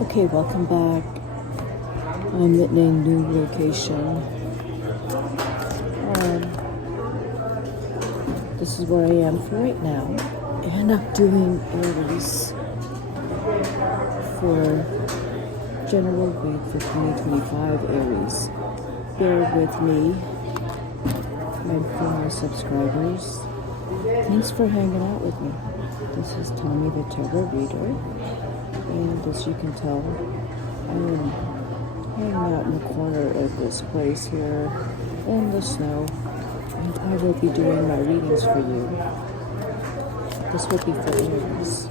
Okay, welcome back. I'm at a new location. This is where I am for right now. And I'm doing Aries for general read for 2025 Aries. Bear with me and for my subscribers. Thanks for hanging out with me. This is Tommy the Tarot Reader. And as you can tell, I am hanging out in the corner of this place here in the snow, and I will be doing my readings for you. This will be for Aries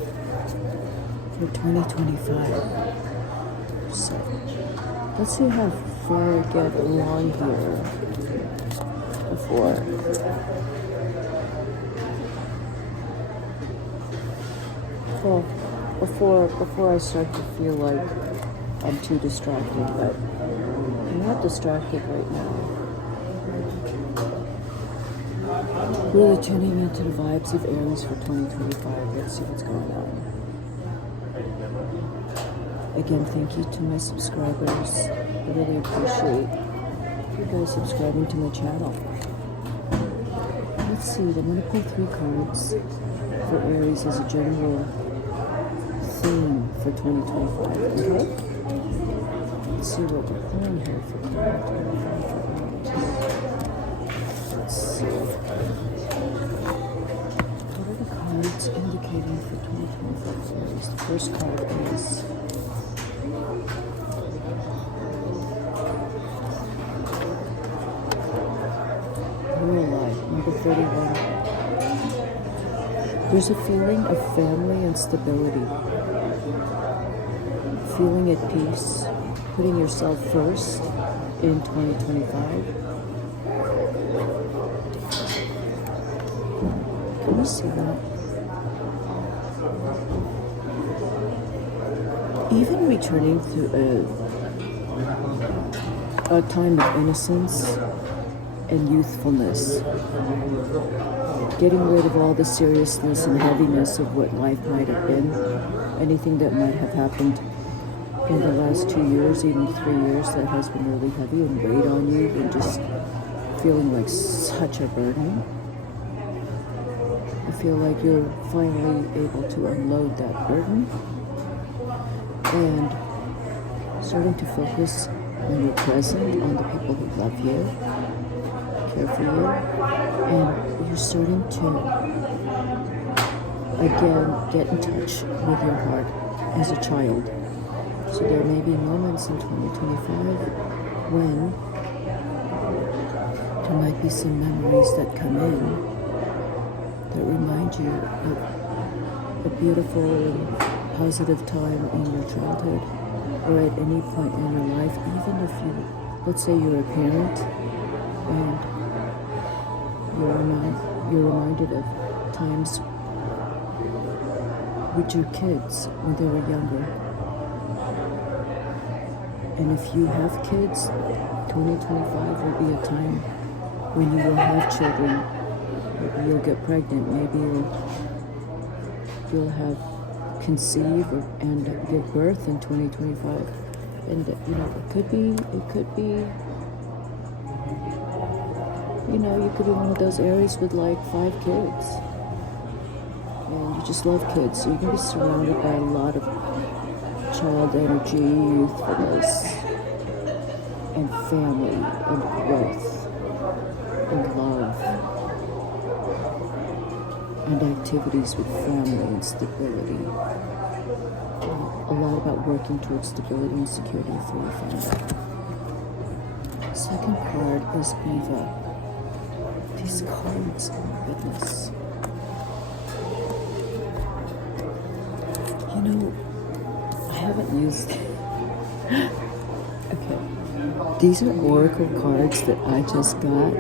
for 2025. So, let's see how far I get along here before I start to feel like I'm too distracted, but I'm not distracted right now. Really tuning into the vibes of Aries for 2025. Let's see what's going on. Again, thank you to my subscribers. I really appreciate you guys subscribing to my channel. Let's see, I'm going to pull 3 cards for Aries as a general theme for 2025, okay? Let's see what we're pulling here for 2025. Let's see. What are the cards indicating for 2025 Aries? The first card is Real Life, number 31. There's a feeling of family and stability. Feeling at peace, putting yourself first in 2025. Can you see that? Even returning to a time of innocence and youthfulness. Getting rid of all the seriousness and heaviness of what life might have been. Anything that might have happened in the last 2 years, even 3 years, that has been really heavy and weighed on you and just feeling like such a burden. I feel like you're finally able to unload that burden and starting to focus on your present, on the people who love you, care for you, and you're starting to again get in touch with your heart as a child. So there may be moments in 2025 when there might be some memories that come in that remind you of a beautiful and positive time in your childhood or at any point in your life, even if you, let's say you're a parent and you're reminded of times with your kids when they were younger. And if you have kids, 2025 will be a time when you will have children. Maybe you'll get pregnant. Maybe you'll have conceive and give birth in 2025. And it could be, you could be one of those Aries with like 5 kids. And you just love kids. So you're going to be surrounded by a lot of child energy, youthfulness, and family, and growth, and love, and activities with family and stability. A lot about working towards stability and security for your family. Second card is Eva. These cards, oh my goodness. I haven't used okay. These are oracle cards that I just got.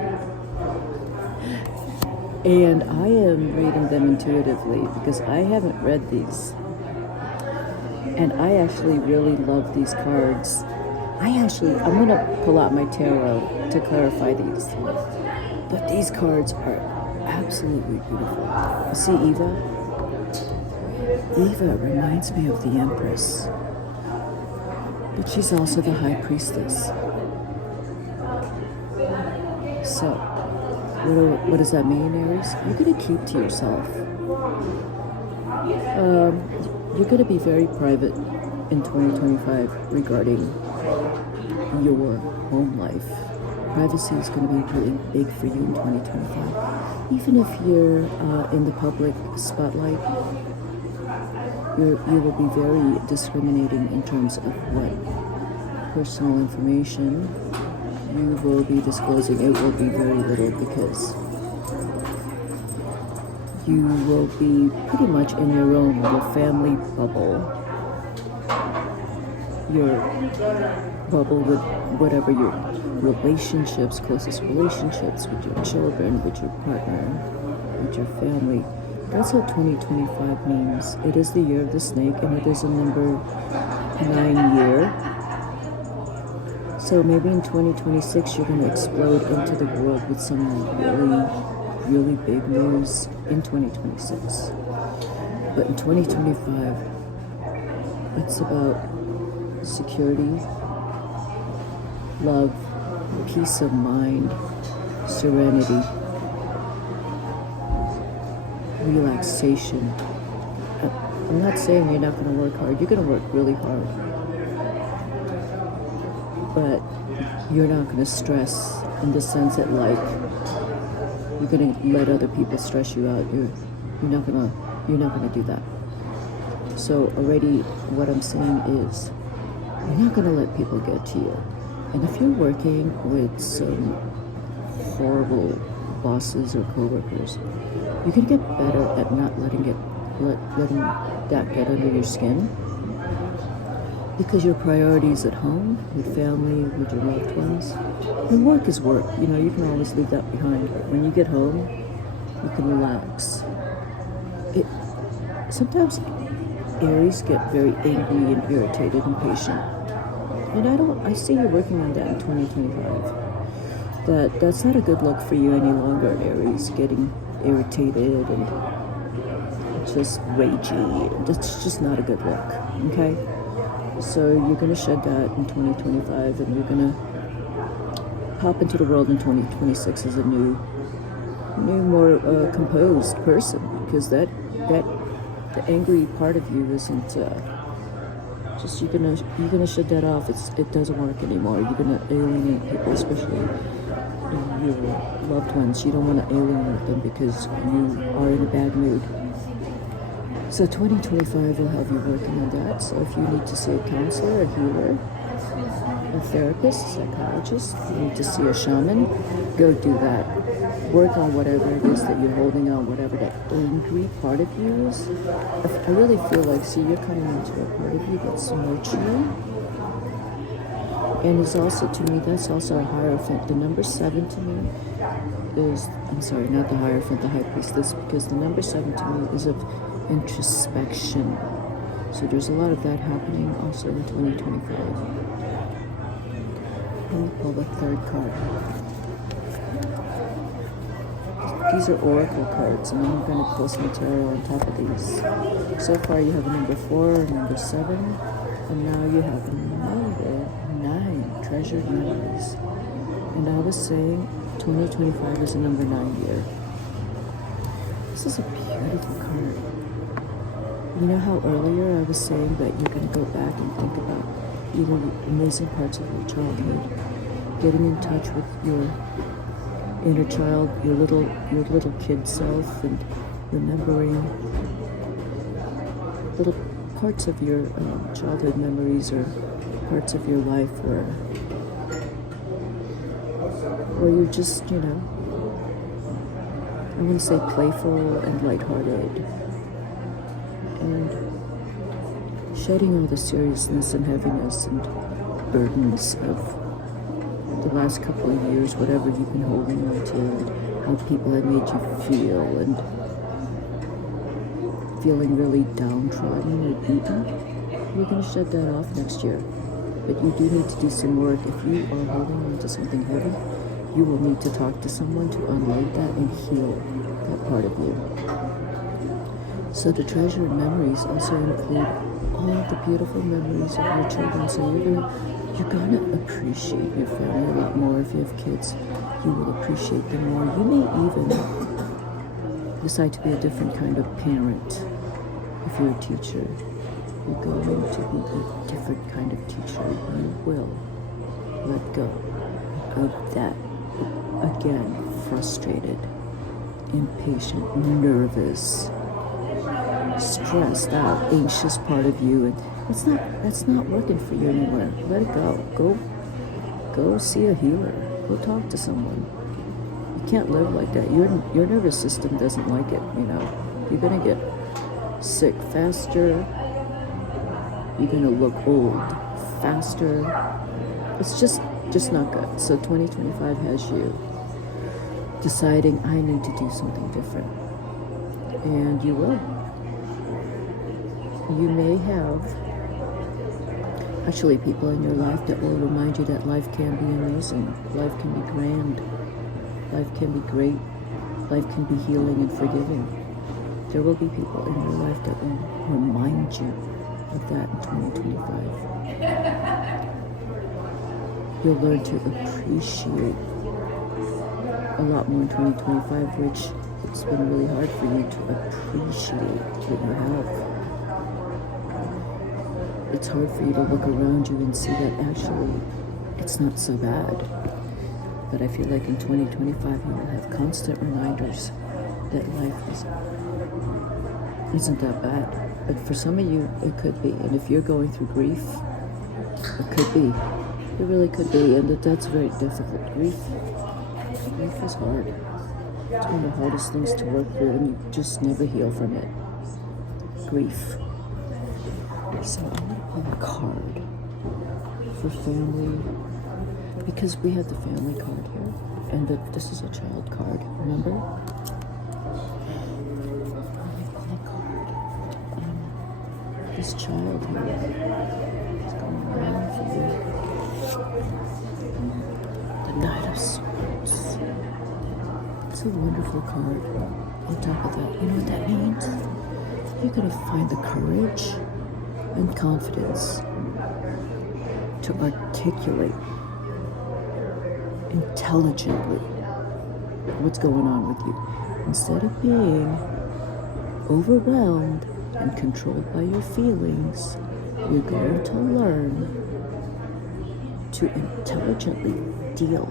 And I am reading them intuitively because I haven't read these. And I actually really love these cards. I'm going to pull out my tarot to clarify these. But these cards are absolutely beautiful. You see Eva? Eva reminds me of the Empress. but she's also the high priestess. So, what does that mean, Aries? You're going to keep to yourself. You're going to be very private in 2025 regarding your home life. Privacy is going to be really big for you in 2025. Even if you're in the public spotlight, you will be very discriminating in terms of what personal information you will be disclosing. It will be very little because you will be pretty much in your own little family bubble. Your bubble with whatever your relationships, closest relationships with your children, with your partner, with your family. That's what 2025 means. It is the year of the snake, and it is a number 9 year. So maybe in 2026 you're going to explode into the world with some really big news in 2026. But in 2025, it's about security, love, peace of mind, serenity, relaxation. I'm not saying you're not going to work hard. You're going to work really hard. But you're not going to stress in the sense that, like, you're going to let other people stress you out. You're not going to do that. So already what I'm saying is you're not going to let people get to you. And if you're working with some horrible bosses or coworkers, you can get better at not letting that get under your skin, because your priorities at home, with family, with your loved ones, and work is work. You know, you can always leave that behind. But when you get home, you can relax. Sometimes Aries get very angry and irritated and impatient. And I see you working on that in 2025. That's not a good look for you any longer, Aries, getting irritated and just ragey. It's just not a good look, okay? So you're going to shed that in 2025, and you're going to pop into the world in 2026 as a new more composed person, because the angry part of you isn't just you're gonna shed that off. It doesn't work anymore. You're gonna alienate people, especially your loved ones. You don't want to alienate them because you are in a bad mood. So 2025 will have you working on that. So if you need to see a counselor, a healer, a therapist, a psychologist, you need to see a shaman, go do that. Work on whatever it is that you're holding on, whatever that angry part of you is. I really feel like, you're coming into a part of you that's nurturing. And it's also, to me, that's also a Hierophant. The number 7 to me is, I'm sorry, not the Hierophant, the High Priestess, because the number 7 to me is of introspection. So there's a lot of that happening also in 2025. Let me pull the third card. These are oracle cards, and I'm going to pull some tarot on top of these. So far you have a number 4, a number 7, and now you have a number 9, treasured memories. And I was saying 2025 is a number 9 year. This is a beautiful card. You know how earlier I was saying that you're going to go back and think about the amazing parts of your childhood, getting in touch with your inner child, your little kid self, and remembering little parts of your childhood memories, or parts of your life where you're just, I want to say playful and lighthearted, and shedding all the seriousness and heaviness and burdens of the last couple of years, whatever you've been holding on to, and how people have made you feel, and feeling really downtrodden or beaten. You're going to shed that off next year. But you do need to do some work. If you are holding on to something heavy, you will need to talk to someone to unload that and heal that part of you. So the treasured memories also include all the beautiful memories of your children. So you're gonna appreciate your family a lot more. If you have kids, you will appreciate them more. You may even decide to be a different kind of parent. If you're a teacher, you're going to be a different kind of teacher. You will let go of that, again, frustrated, impatient, nervous, stressed out, anxious part of you, and that's not working for you anymore. Let it go. Go see a healer. Go talk to someone. You can't live like that. Your nervous system doesn't like it, you know. You're gonna get sick faster. You're gonna look old faster. It's just not good. So 2025 has you deciding, I need to do something different. And you will. You may have actually people in your life that will remind you that life can be amazing. Life can be grand. Life can be great. Life can be healing and forgiving. There will be people in your life that will remind you of that in 2025. You'll learn to appreciate a lot more in 2025, which it's been really hard for you to appreciate what you have. It's hard for you to look around you and see that actually it's not so bad. But I feel like in 2025 you will have constant reminders that life isn't that bad. But for some of you, it could be. And if you're going through grief, it could be. It really could be. And that's very difficult. Grief is hard. It's one of the hardest things to work through, and you just never heal from it. Grief. So I want to pull a card for family, because we have the family card here, and this is a child card, remember? This child here is going around for you. The Knight of Swords. It's a wonderful card. On top of that, you know what that means? You're going to find the courage and confidence to articulate intelligently what's going on with you. Instead of being overwhelmed and controlled by your feelings, you're going to learn to intelligently deal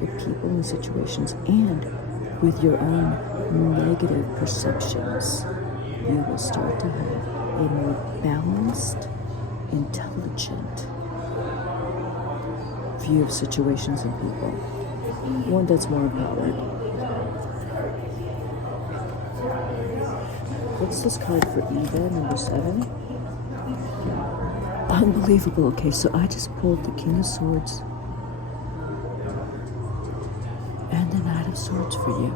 with people and situations, and with your own negative perceptions. You will start to have a more balanced, intelligent view of situations and people. One that's more empowered. What's this card for Eva, number 7? Unbelievable. Okay, so I just pulled the King of Swords and the Knight of Swords for you.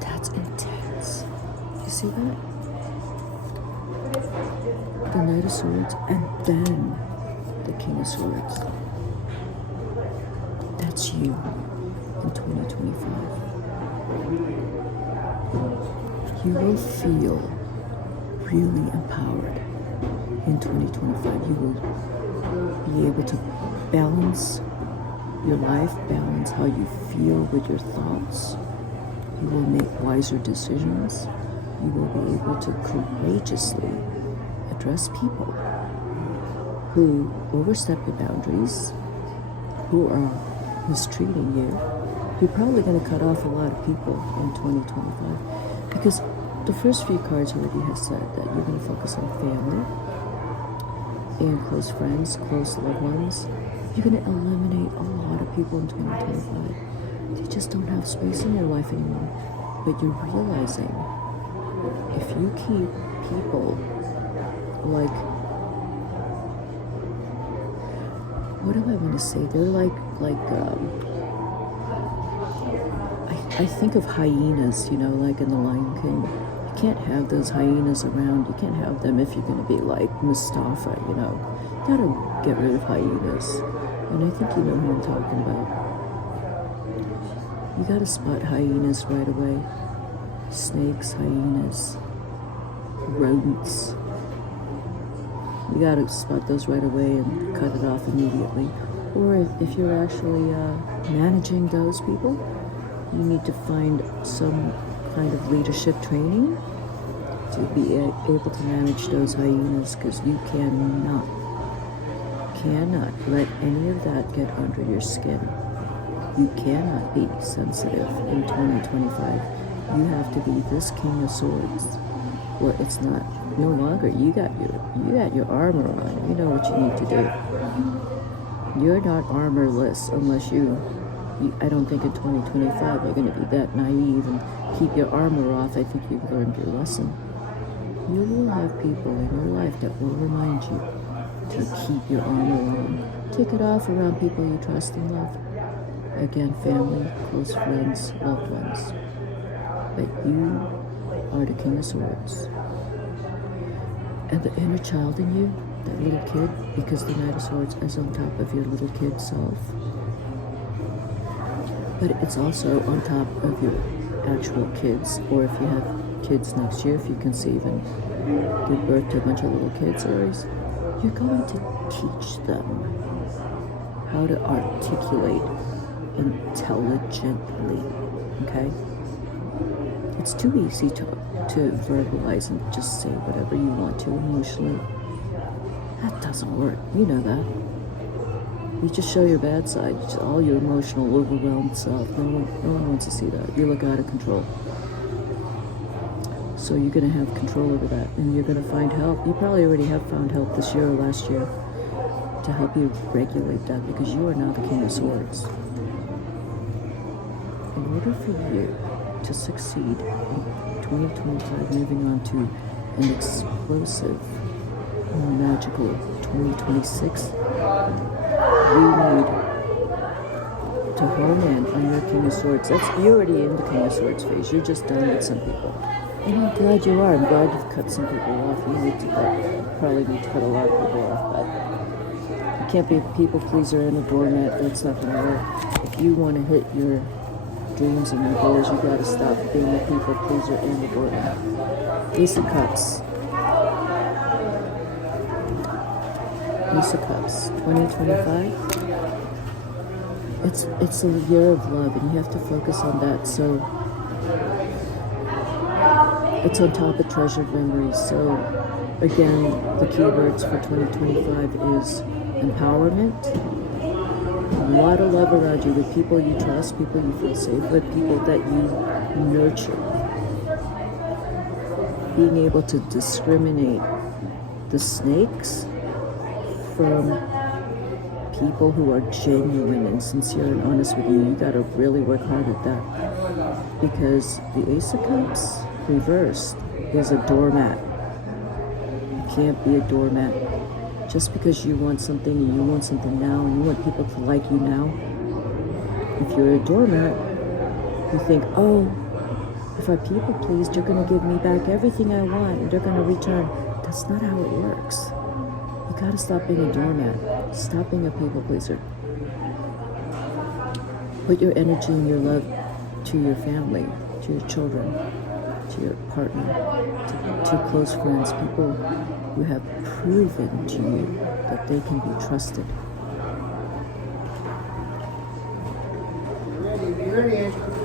That's intense. You see that? The Knight of Swords and then the King of Swords. That's you in 2025. You will feel really empowered in 2025. You will be able to balance your life, balance how you feel with your thoughts. You will make wiser decisions. You will be able to courageously address people who overstep your boundaries, who are mistreating you. You're probably going to cut off a lot of people in 2025, because the first few cards already have said that you're going to focus on family and close friends, close loved ones. You're going to eliminate a lot of people in 2025. They just don't have space in your life anymore. But you're realizing if you keep people like, what do I want to say? They're I think of hyenas, you know, like in The Lion King. You can't have those hyenas around. You can't have them if you're going to be like Mustafa, you know. You gotta get rid of hyenas. And I think you know who I'm talking about. You gotta spot hyenas right away. Snakes, hyenas, rodents. You got to spot those right away and cut it off immediately. Or if you're actually managing those people, you need to find some kind of leadership training to be able to manage those hyenas, because you cannot let any of that get under your skin. You cannot be sensitive in 2025. You have to be this King of Swords, where it's not no longer you got your armor on. You know what you need to do. You're not armorless unless I don't think in 2025 you're going to be that naive and keep your armor off. I think you've learned your lesson. You will have people in your life that will remind you to keep your armor on. Take it off around people you trust and love. Again, family, close friends, loved ones. But you are the King of Swords. And the inner child in you, that little kid, because the Knight of Swords is on top of your little kid self. But it's also on top of your actual kids, or if you have kids next year, if you conceive and give birth to a bunch of little kids, Aries, you're going to teach them how to articulate intelligently, okay? It's too easy to verbalize and just say whatever you want to emotionally. That doesn't work. You know that. You just show your bad side, all your emotional, overwhelmed self. No one wants to see that. You look out of control. So you're going to have control over that, and you're going to find help. You probably already have found help this year or last year to help you regulate that, because you are now the King of Swords. In order for you to succeed in 2025, moving on to an explosive, magical 2026, you need to hone in on your King of Swords. You're already in the King of Swords phase. You're just done with some people. And I'm glad you are. I'm glad you've cut some people off. You probably need to cut a lot of people off, but you can't be a people pleaser and a doormat. That's not going to work. If you want to hit your dreams and your goals, you got to stop being a people pleaser and a doormat. Ace of Cups. Ace of Cups. 2025. It's a year of love, and you have to focus on that. So it's on top of treasured memories. So again, the keywords for 2025 is empowerment, a lot of love around you, with people you trust, people you feel safe with, people that you nurture. Being able to discriminate the snakes from people who are genuine and sincere and honest with you. You got to really work hard at that, because the Ace of Cups reversed is a doormat. You can't be a doormat. Just because you want something and you want something now and you want people to like you now, if you're a doormat, you think, oh, if I people pleased, you're going to give me back everything I want and they're going to return. That's not how it works. You got to stop being a doormat. Stop being a people pleaser. Put your energy and your love to your family, to your children, to your partner, to close friends, people who have proven to you that they can be trusted.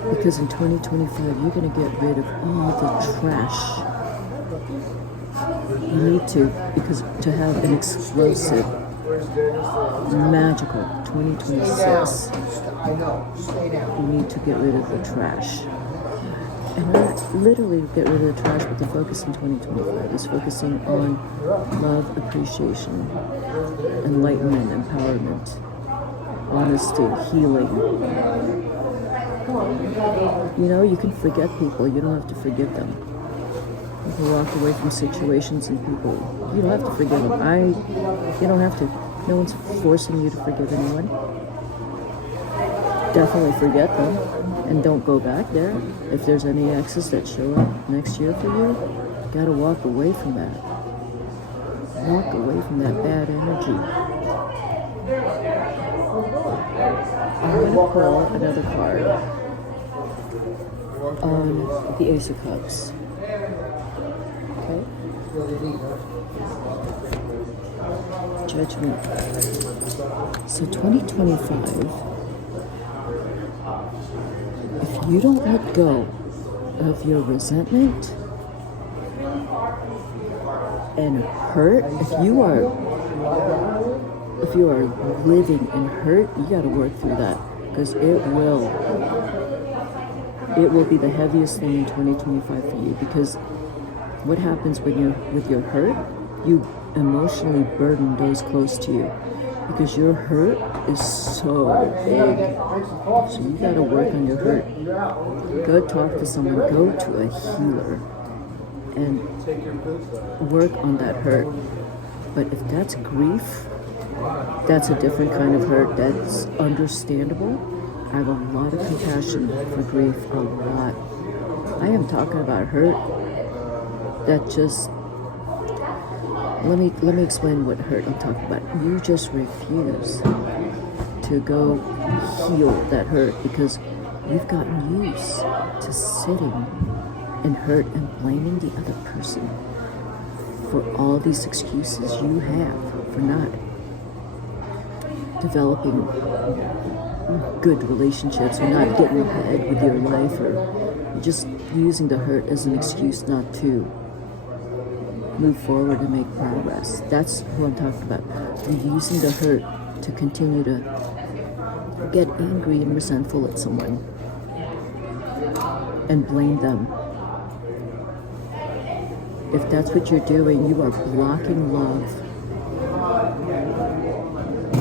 Because in 2025, you're going to get rid of all the trash. You need to, because to have an explosive, magical 2026, you need to get rid of the trash. And not literally get rid of the trash, but the focus in 2025 is focusing on love, appreciation, enlightenment, empowerment, honesty, healing. You know, you can forget people. You don't have to forgive them. You can walk away from situations and people. You don't have to forgive them. You don't have to. No one's forcing you to forgive anyone. Definitely forget them. And don't go back there. If there's any exes that show up next year for you, you gotta walk away from that. Walk away from that bad energy. I'm gonna pull another card on the Ace of Cups. Okay? Judgment. So 2025, if you don't let go of your resentment and hurt, if you are living in hurt, you got to work through that, because it will be the heaviest thing in 2025 for you. Because what happens when you're with your hurt, you emotionally burden those close to you, because your hurt is so big. So you got to work on your hurt. Go talk to someone, go to a healer, and work on that hurt. But if that's grief, that's a different kind of hurt. That's understandable. I have a lot of compassion for grief, a lot. I am talking about hurt that just, let me explain what hurt I'm talking about. You just refuse to go heal that hurt because you've gotten used to sitting in hurt and blaming the other person for all these excuses you have for not developing good relationships, or not getting ahead with your life, or just using the hurt as an excuse not to move forward and make progress. That's who I'm talking about. You're using the hurt to continue to get angry and resentful at someone and blame them. If that's what you're doing, you are blocking love.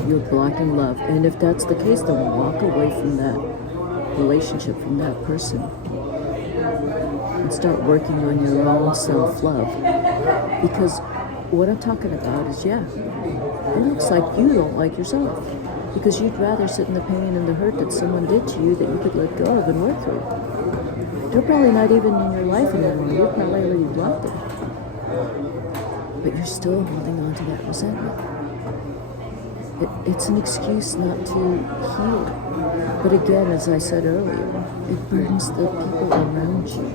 You're blocking love. And if that's the case, then walk away from that relationship, from that person, and start working on your own self-love. Because what I'm talking about is, it looks like you don't like yourself, because you'd rather sit in the pain and the hurt that someone did to you that you could let go of and work through. They're probably not even in your life anymore. You're probably already blocked them. But you're still holding on to that resentment. It's an excuse not to heal. But again, as I said earlier, it burdens the people around you.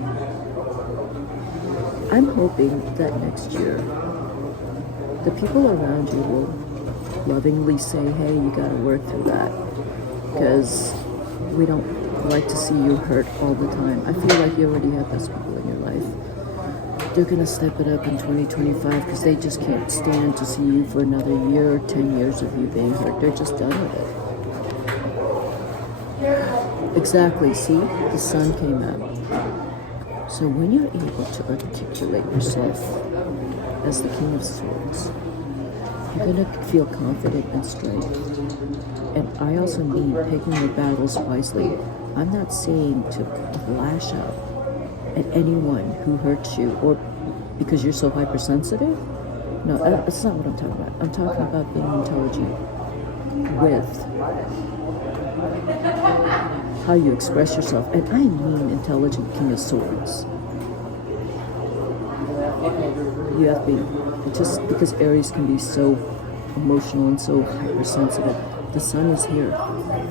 I'm hoping that next year, the people around you will lovingly say, hey, you got to work through that, because we don't like to see you hurt all the time. I feel like you already have those people in your life. They're going to step it up in 2025 because they just can't stand to see you for another year or 10 years of you being hurt. They're just done with it. Exactly. See? The sun came out. So when you're able to articulate yourself as the King of Swords, you're going to feel confident and straight. And I also mean picking your battles wisely. I'm not saying to lash out at anyone who hurts you, or because you're so hypersensitive. No, that's not what I'm talking about. I'm talking about being intelligent with how you express yourself. And I mean intelligent King of Swords. You have to be, just because Aries can be so emotional and so hypersensitive, the sun is here.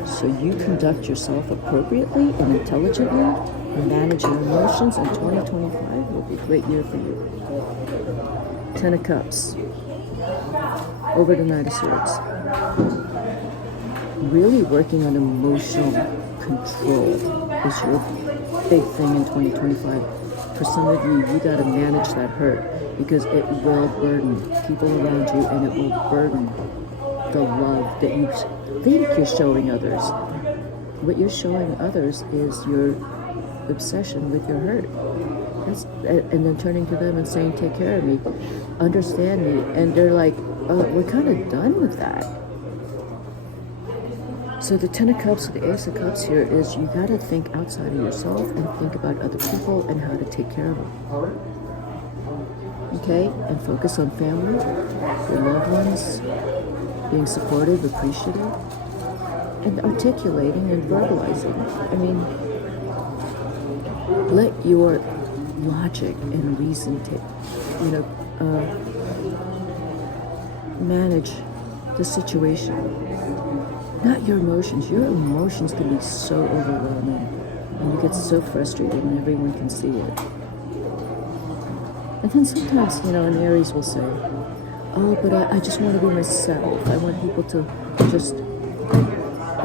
So you conduct yourself appropriately and intelligently and manage your emotions, and 2025 will be a great year for you. 10 of Cups. Over the Knight of Swords. Really working on emotional control is your big thing in 2025. For some of you, you got to manage that hurt, because it will burden people around you, and it will burden the love that you think you're showing others. What you're showing others is your obsession with your hurt. And then turning to them and saying, take care of me, understand me. And they're like, oh, we're kind of done with that. So the 10 of Cups with the Ace of Cups here is, you got to think outside of yourself and think about other people and how to take care of them. Okay? And focus on family, your loved ones, being supportive, appreciative, and articulating and verbalizing. I mean, let your logic and reason manage the situation. Not your emotions. Your emotions can be so overwhelming, and you get so frustrated and everyone can see it. And then sometimes, an Aries will say, oh, but I just want to be myself. I want people to just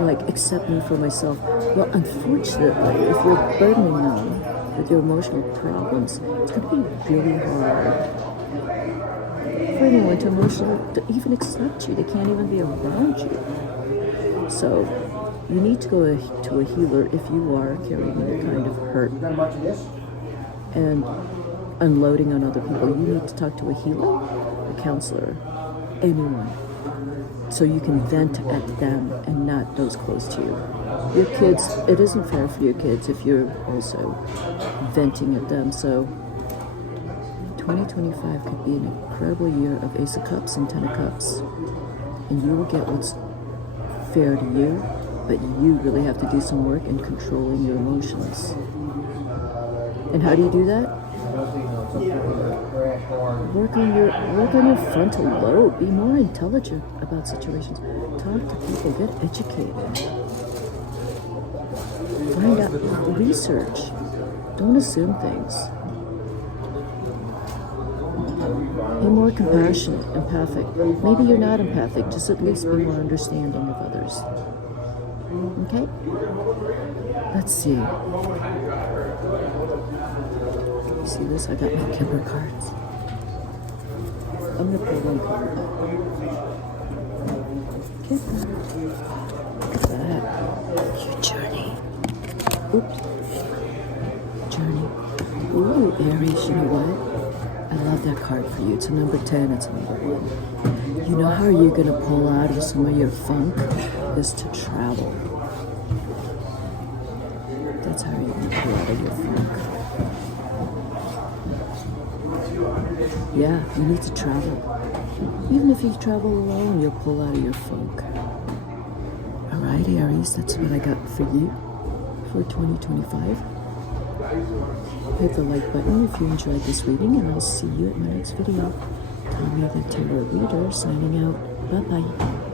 like accept me for myself. Well, unfortunately, if you're burdening them with your emotional problems, it's going to be really hard for anyone to emotionally to even accept you. They can't even be around you. So you need to go to a healer if you are carrying any kind of hurt and unloading on other people. You need to talk to a healer, a counselor, anyone, so you can vent at them and not those close to you. Your kids, it isn't fair for your kids if you're also venting at them. So 2025 could be an incredible year of Ace of Cups and Ten of Cups, and you will get what's fair to you, but you really have to do some work in controlling your emotions. And how do you do that? Work on your frontal lobe. Be more intelligent about situations. Talk to people. Get educated. Find out. Research. Don't assume things. Be more compassionate, empathic. Maybe you're not empathic. Just at least be more understanding of others. Okay? Let's see. See this? I got my Kipper cards. I'm going to pull one card. Kipper. Look at that. Your journey. Oops. Journey. Ooh, Aries, you know what? I love that card for you. It's a number 10. It's a number 1. You know how you're going to pull out of some of your funk? Is to travel. That's how you're going to pull out of your funk. Yeah, you need to travel. Even if you travel alone, you'll pull out of your funk. All right, Aries, that's what I got for you for 2025. Hit the like button if you enjoyed this reading, and I'll see you at my next video. Tommy the Tarot Reader signing out. Bye-bye.